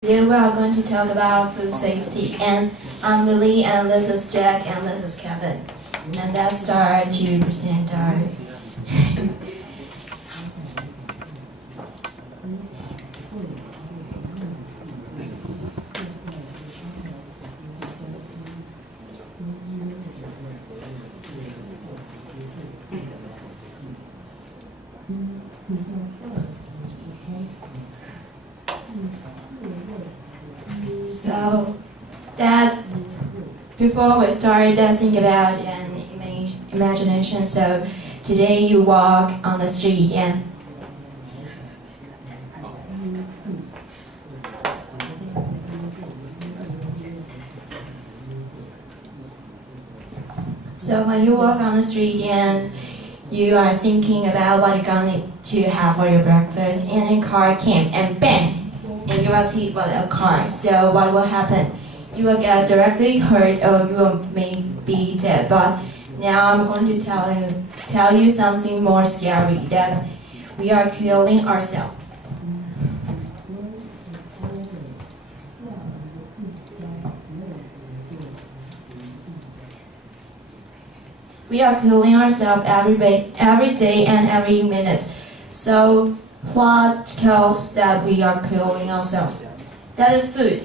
Today we are going to talk about food safety, and I'm Lily, and this is Jack, and this is Kevin. And let's start to present our. So that before we start, let's think about an imagination. So today you walk on the street and so when you walk on the street and you are thinking about what you're going to have for your breakfast, and a car came and bang, and you was hit by a car. So what will happen? You will get directly hurt, or you will may be dead. But now I'm going to tell you something more scary, that we are killing ourselves. We are killing ourselves every day and every minute. So what tells that we are killing ourselves? That is food.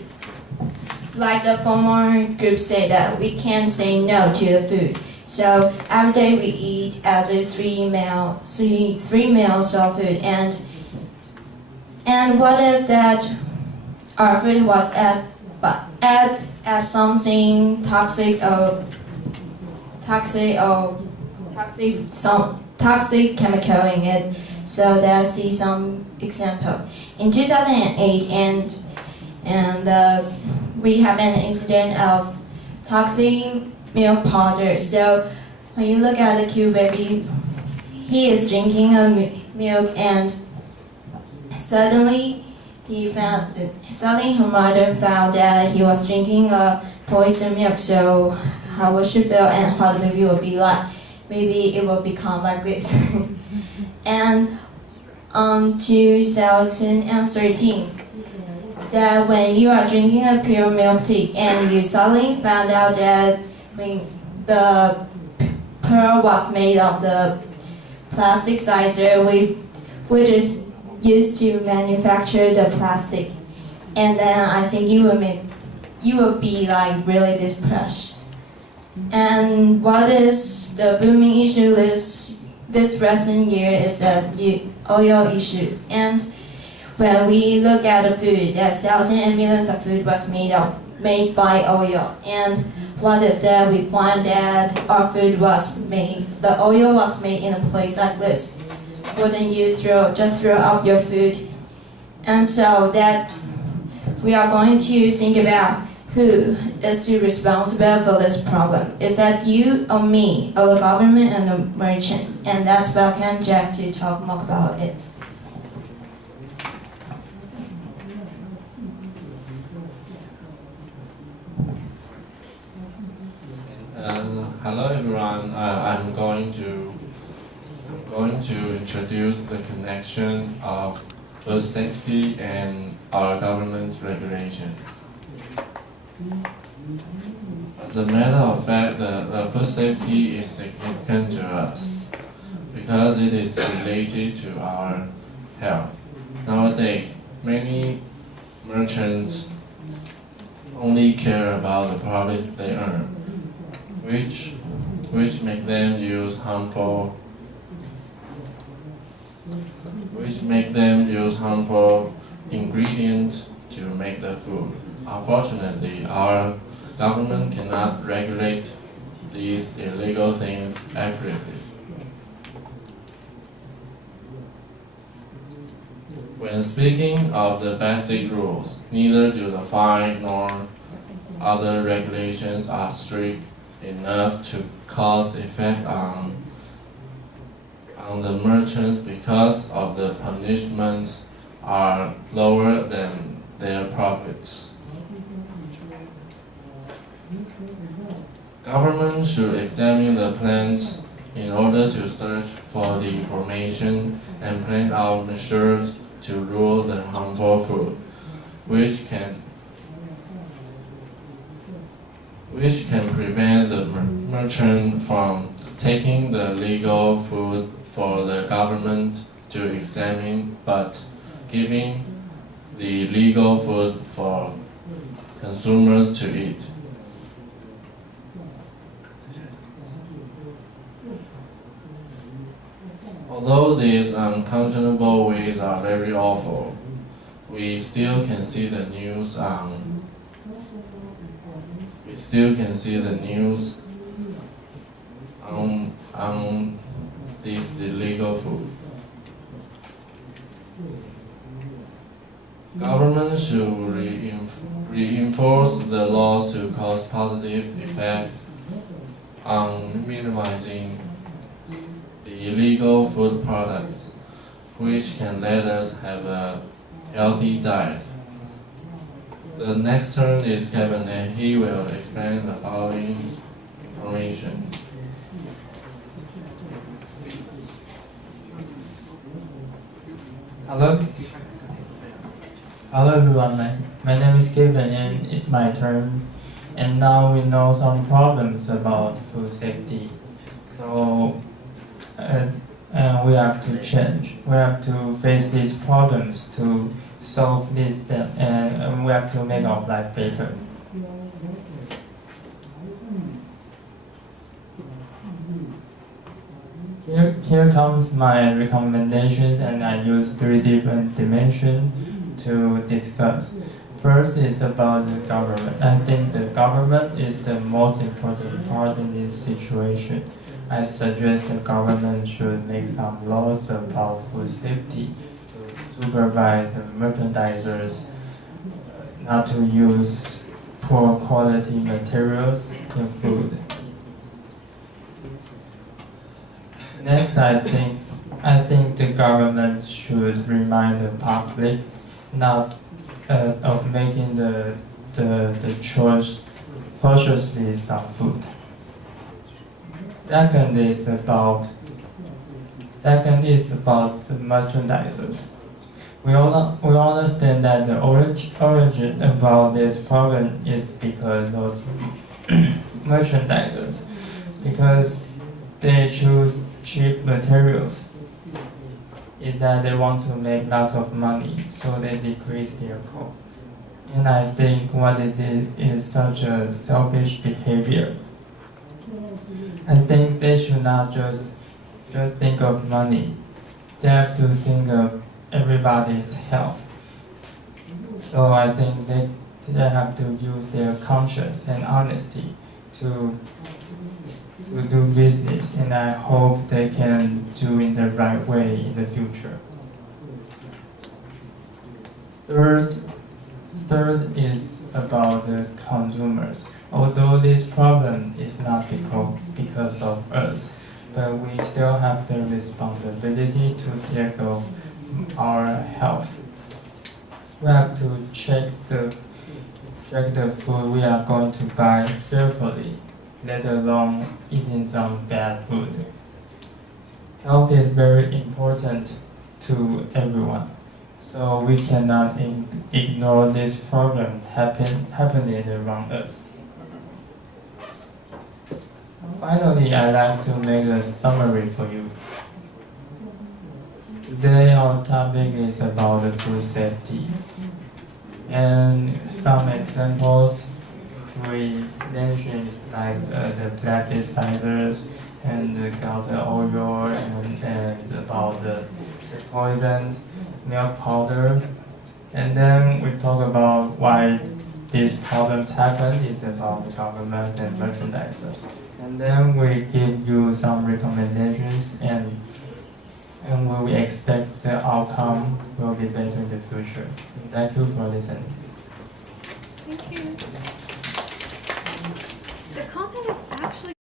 Like the former group said, that we can't say no to the food. So every day we eat at least three meals of food, and what if that our food was add something toxic chemical in it. So let's see some example. In 2008, we have an incident of toxic milk powder. So when you look at the cute baby, he is drinking a milk, and suddenly her mother found that he was drinking a poison milk. So how would she feel, and what the baby will be like? Maybe it will become like this. And on 2013, that when you are drinking a pure milk tea and you suddenly found out that when the pearl was made of the plastic sizer, which is used to manufacture the plastic, and then I think you will be like really depressed. And what is the booming issue this recent year is the oil issue. And when we look at the food, that thousands and millions of food was made by oil. And what if that we find that our food the oil was made in a place like this? Wouldn't you just throw out your food? And so that we are going to think about who is responsible for this problem. Is that you or me, or the government and the merchant? And that's welcome Jack to talk more about it. Hello everyone. I'm going to introduce the connection of food safety and our government's regulations. As a matter of fact, the food safety is significant to us because it is related to our health. Nowadays, many merchants only care about the profits they earn, which make them use harmful ingredients to make the food. Unfortunately, our government cannot regulate these illegal things accurately. When speaking of the basic rules, neither do the fine nor other regulations are strict enough to cause effect on the merchants, because of the punishments are lower than their profits. Government should examine the plans in order to search for the information and plan out measures to rule the harmful food. which can prevent the merchant from taking the legal food for the government to examine, but giving the legal food for consumers to eat. Although these unconscionable ways are very awful, we still can see the news on this illegal food. Government should reinforce the laws to cause positive effect on minimizing the illegal food products, which can let us have a healthy diet. The next turn is Kevin, and he will explain the following information. Hello everyone, my name is Kevin and it's my turn. And now we know some problems about food safety. So we have to change. We have to face these problems to solve this and we have to make our life better. Here comes my recommendations, and I use 3 different dimensions to discuss. First is about the government. I think the government is the most important part in this situation. I suggest the government should make some laws about food safety to supervise the merchandisers not to use poor quality materials in food. Next, I think the government should remind the public not of making the choice cautiously some food. Second is about the merchandisers. We all understand that the origin about this problem is because those merchandisers, because they choose cheap materials, is that they want to make lots of money, so they decrease their costs. And I think what it is such a selfish behavior. I think they should not just think of money. They have to think of everybody's health. So I think they have to use their conscience and honesty to do business, and I hope they can do in the right way in the future. Third is about the consumers. Although this problem is not because of us, but we still have the responsibility to take care of our health. We have to check the food we are going to buy carefully, let alone eating some bad food. Health is very important to everyone, so we cannot ignore this problem happening around us. Finally, I'd like to make a summary for you. Today our topic is about the food safety, and some examples we mentioned like the plasticizers and the gauze oil and about the poison milk powder, and then we talk about why these problems happen is about the governments and merchandisers, and then we give you some recommendations and we expect the outcome will be better in the future. Thank you for listening. Thank you. The content is actually